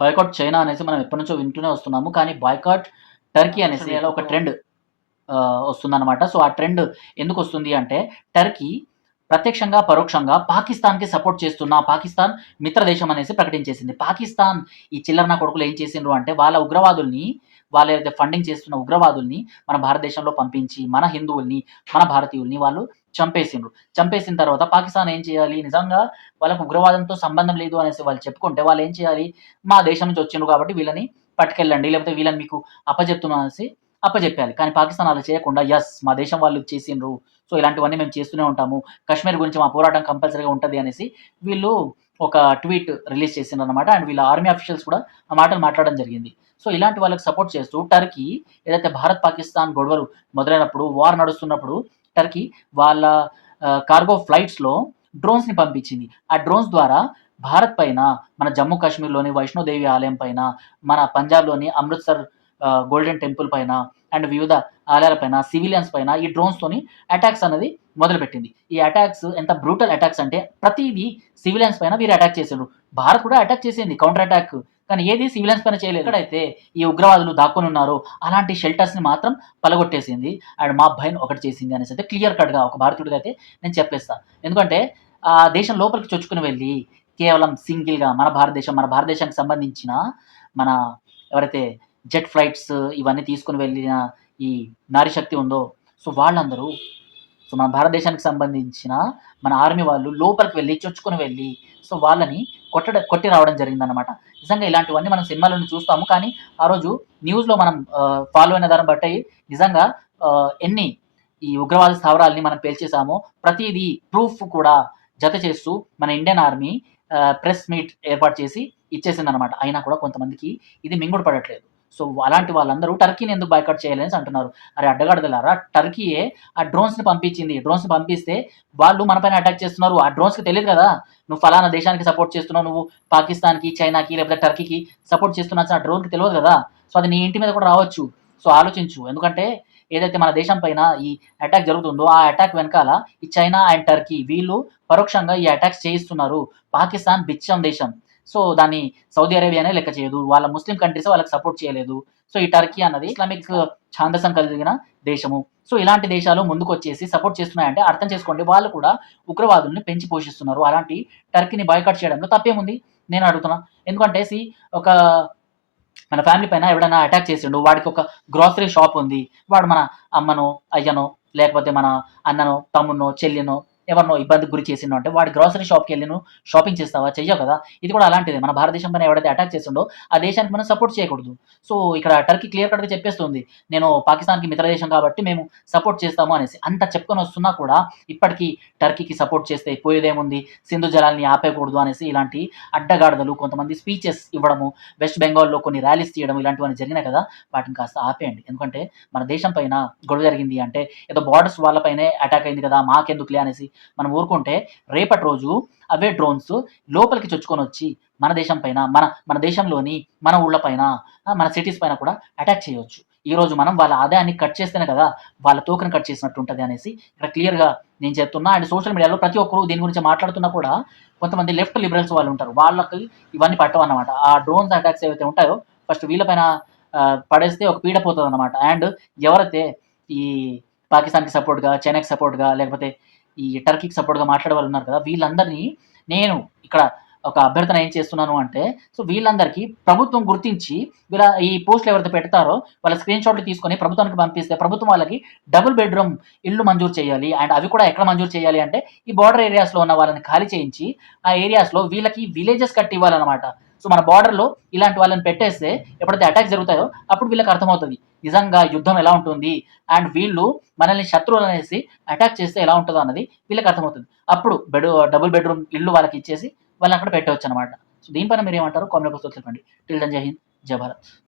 Boycott China అనేసి మనం ఎప్పటినుంచో వింటూనే వస్తున్నాము. కానీ బాయ్‌కాట్ టర్కీ అనేసి ఇలా ఒక ట్రెండ్ వస్తుందనమాట. సో, ఆ ట్రెండ్ ఎందుకొస్తుంది అంటే, టర్కీ ప్రత్యక్షంగా, పరోక్షంగా పాకిస్తాన్‌కి సపోర్ట్ చేస్తున్న పాకిస్తాన్ మిత్ర దేశం అనేసి ప్రకటించేసింది. పాకిస్తాన్ ఈ చిల్లర నా కొడుకులు ఏం చేసిండ్రు అంటే, వాళ్ళ ఉగ్రవాదుల్ని వాళ్ళేదైతే ఫండింగ్ చేస్తున్న ఉగ్రవాదుల్ని మన భారతదేశంలో పంపించి, మన హిందువుల్ని, మన భారతీయుల్ని వాళ్ళు చంపేసిండ్రు. చంపేసిన తర్వాత పాకిస్తాన్ ఏం చేయాలి? నిజంగా వాళ్ళకి ఉగ్రవాదంతో సంబంధం లేదు అనేసి వాళ్ళు చెప్పుకుంటే వాళ్ళేం చేయాలి? మా దేశం నుంచి వచ్చిండ్రు కాబట్టి వీళ్ళని పట్టుకెళ్ళండి. లేకపోతే వీళ్ళని మీకు అప్పజెప్తున్నాం అనేసి అప్పజెప్పాలి. కానీ పాకిస్తాన్ అలా చేయకుండా యెస్! మా దేశం వాళ్ళు చేసిండ్రు. సో, ఇలాంటివన్నీ మేము చేస్తూనే ఉంటాము. కశ్మీర్ గురించి మా పోరాటం కంపల్సరీగా ఉంటది అనేసి వీళ్ళు ఒక ట్వీట్ రిలీజ్ చేసిండ్రనమాట. అండ్ వీళ్ళ ఆర్మీ అఫీషియల్స్ కూడా ఆ మాటలు మాట్లాడడం జరిగింది. సో, ఇలాంటి వాళ్ళకి సపోర్ట్ చేస్తూ టర్కీ ఏదైతే భారత్, పాకిస్తాన్ గొడవలు మొదలైనప్పుడు, వార్ నడుస్తున్నప్పుడు టర్కీ వాళ్ళ కార్గో ఫ్లైట్స్‌లో డ్రోన్స్‌ని పంపించింది. ఆ డ్రోన్స్ ద్వారా భారత్ పైన, మన జమ్మూ కాశ్మీర్‌లోని వైష్ణోదేవి ఆలయం పైన, మన పంజాబ్‌లోని అమృత్‌సర్ గోల్డెన్ టెంపుల్ పైన అండ్ వివిధ ఆలయాల పైన, సివిలియన్స్ పైన ఈ డ్రోన్స్‌తోని అటాక్స్ అనేది మొదలుపెట్టింది. ఈ అటాక్స్ ఎంత బ్రూటల్ అటాక్స్ అంటే ప్రతీదీ సివిలియన్స్ పైన వీరు అటాక్ చేసిండ్రు. భారత్ కూడా అటాక్ చేసింది కౌంటర్ అటాక్. కానీ ఏది సివిలియన్స్ పైన చేయలేదు. ఎక్కడైతే ఈ ఉగ్రవాదులు దాక్కొని ఉన్నారో అలాంటి షెల్టర్స్‌ని మాత్రం పలగొట్టేసింది. అండ్ మా భైన్ ఒకటి చేసింది అనేసి అయితే క్లియర్ కట్‌గా ఒక భారతీయుడిగా అయితే నేను చెప్పేస్తా. ఎందుకంటే దేశం లోపలికి చొచ్చుకొని వెళ్లి కేవలం సింగిల్‌గా మన భారతదేశానికి సంబంధించిన మన ఎవరైతే జెట్ ఫ్లైట్స్ ఇవన్నీ తీసుకొని వెళ్ళిన ఈ నారీ శక్తి ఉందో, సో వాళ్ళందరూ మన భారతదేశానికి సంబంధించిన మన ఆర్మీ వాళ్ళు లోపలికి వెళ్లి, చొచ్చుకొని వెళ్లి, సో వాళ్ళని కొట్టి రావడం జరిగిందనమాట. నిజంగా ఇలాంటివన్నీ మనం సినిమాలోనే చూస్తాము. కానీ ఆ రోజు న్యూస్‌లో మనం ఫాలో అయిన దాన్ని బట్టి నిజంగా ఎన్ని ఈ ఉగ్రవాద స్థావరాల్ని మనం పేల్చేసామో ప్రతీదీ ప్రూఫ్ కూడా జత చేస్తూ మన ఇండియన్ ఆర్మీ ప్రెస్ మీట్ ఏర్పాటు చేసి ఇచ్చేసిందనమాట. అయినా కూడా కొంతమందికి ఇది మింగుడు పడట్లేదు. సో, అలాంటి వాళ్ళందరూ టర్కీని ఎందుకు బాయ్‌కాట్ చేయాలనేసి అంటున్నారు. అరే అడ్డగాడిదలారా! టర్కీయే ఆ డ్రోన్స్‌ని పంపించింది. డ్రోన్స్‌ని పంపిస్తే వాళ్ళు మన పైన అటాక్ చేస్తున్నారు. ఆ డ్రోన్స్‌కి తెలీదు కదా! నువ్వు ఫలానా దేశానికి సపోర్ట్ చేస్తున్నావు. నువ్వు పాకిస్తాన్‌కి, చైనాకి లేకపోతే టర్కీకి సపోర్ట్ చేస్తున్నావు ఆ డ్రోన్‌కి తెలవదు కదా! సో, అది నీ ఇంటి మీద కూడా రావచ్చు. సో, ఆలోచించు. ఎందుకంటే ఏదైతే మన దేశం పైన ఈ అటాక్ జరుగుతుందో, ఆ అటాక్ వెనకాల ఈ చైనా అండ్ టర్కీ వీళ్ళు పరోక్షంగా ఈ అటాక్స్ చేయిస్తున్నారు. పాకిస్తాన్ బిచ్చం దేశం. సో, దాన్ని సౌదీ అరేబియానే లెక్క చేయదు. వాళ్ళ ముస్లిం కంట్రీస్ వాళ్ళకి సపోర్ట్ చేయలేదు. సో, ఈ టర్కీ అన్నది ఇస్లామిక్ ఛాందసం కలిగిన దేశము. సో, ఇలాంటి దేశాలు ముందుకొచ్చేసి సపోర్ట్ చేస్తున్నాయంటే అర్థం చేసుకోండి వాళ్ళు కూడా ఉగ్రవాదుల్ని పెంచి పోషిస్తున్నారు. అలాంటి టర్కీని బాయ్‌కాట్ చేయడంలో తప్పేముంది? నేను అడుగుతున్నా. ఎందుకంటే ఒక మన ఫ్యామిలీ పైన ఎవడైనా అటాక్ చేసిండు. వాడికి ఒక గ్రోసరీ షాప్ ఉంది. వాడు మన అమ్మనో, అయ్యనో, లేకపోతే మన అన్ననో, తమ్ముడినో, చెల్లినో ఎవరినో ఇబ్బందికి గురి చేసిండు అంటే వాడి గ్రోసరీ షాప్‌కెళ్ళి నువ్వు షాపింగ్ చేస్తావా? చెయ్యవు కదా! ఇది కూడా అలాంటిదే. మన భారతదేశం పైన ఎవడైతే అటాక్ చేసిండో ఆ దేశానికి మనం సపోర్ట్ చేయకూడదు. సో, ఇక్కడ టర్కీ క్లియర్ కట్‌గా చెప్పేస్తుంది. నేను పాకిస్తాన్‌కి మిత్ర దేశం కాబట్టి మేము సపోర్ట్ చేస్తాము అనేసి. అంత చెప్పుకొని వస్తున్నా కూడా ఇప్పటికి టర్కీకి సపోర్ట్ చేస్తే పోయేదేముంది? సింధు జలాల్ని ఆపేయకూడదు అనేసి ఇలాంటి అడ్డగాడిదలు కొంతమంది స్పీచెస్ ఇవ్వడము, వెస్ట్ బెంగాల్‌లో కొన్ని ర్యాలీస్ తీయడం ఇలాంటివన్నీ జరిగినాయి కదా! వాటిని కాస్త ఆపేయండి. ఎందుకంటే మన దేశం పైన గొడవ జరిగింది అంటే ఏదో బోర్డర్స్ వాళ్ళ పైనే అటాక్ అయింది కదా! మాకెందుకులే అనేసి మనం ఊరుకుంటే రేపటి రోజు అవే డ్రోన్స్ లోపలికి చొచ్చుకొనొచ్చి మన దేశం పైన, మన దేశంలోని మన ఊళ్ళ పైన, మన సిటీస్ పైన కూడా అటాక్ చేయొచ్చు. ఈరోజు మనం వాళ్ళ ఆదాయాన్ని కట్ చేస్తేనే కదా! వాళ్ళ తోకని కట్ చేసినట్టు ఉంటది అనేసి ఇక్కడ క్లియర్‌గా నేను చెప్తున్నా. అండ్ సోషల్ మీడియాలో ప్రతి ఒక్కరు దీని గురించి మాట్లాడుతున్నా కూడా కొంతమంది లెఫ్ట్ లిబరల్స్ వాళ్ళు ఉంటారు. వాళ్ళకి ఇవన్నీ పట్టవన్నమాట. ఆ డ్రోన్స్ అటాక్స్ ఏవైతే ఉంటాయో ఫస్ట్ వీళ్ళ పైన పడేస్తే ఒక పీడ పోతదన్నమాట. అండ్ ఎవరైతే ఈ పాకిస్తాన్‌కి సపోర్ట్‌గా, చైనాకి సపోర్ట్‌గా లేకపోతే ఈ టర్కీకి సపోర్ట్‌గా మాట్లాడే వాళ్ళు ఉన్నారు కదా! వీళ్ళందరినీ నేను ఇక్కడ ఒక అభ్యర్థన ఏం చేస్తున్నాను అంటే, సో వీళ్ళందరికీ ప్రభుత్వం గుర్తించి ఈ పోస్ట్‌లు ఎవరైతే పెడతారో వాళ్ళ స్క్రీన్ షాట్‌లు తీసుకొని ప్రభుత్వానికి పంపిస్తే ప్రభుత్వం వాళ్ళకి డబుల్ బెడ్‌రూమ్ ఇల్లు మంజూరు చేయాలి. అండ్ అవి కూడా ఎక్కడ మంజూరు చేయాలి అంటే ఈ బోర్డర్ ఏరియాస్‌లో ఉన్న వాళ్ళని ఖాళీ చేయించి ఆ ఏరియాస్‌లో వీళ్ళకి విలేజెస్ కట్టి ఇవ్వాలన్నమాట. సో మన బోర్డర్‌లో ఇలాంటి వాళ్ళని పెట్టేస్తే ఎప్పుడైతే అటాక్స్ జరుగుతాయో అప్పుడు వీళ్ళకి అర్థమవుతది. నిజంగా యుద్ధం ఎలా ఉంటుంది? అండ్ వీళ్ళు మనల్ని శత్రువులనేసి అటాక్ చేస్తే ఎలా ఉంటదో అన్నది వీళ్ళకి అర్థమవుతుంది. అప్పుడు డబుల్ బెడ్‌రూమ్ ఇల్లు వాళ్ళకిచ్చేసి వాళ్ళనక్కడ పెట్టొచ్చనమాట. సో దీనిపైన మీరేమంటారో కామెంట్ బాక్స్‌లో చెప్పండి. టిల్ దెన్ జై హింద్, జై భారత్.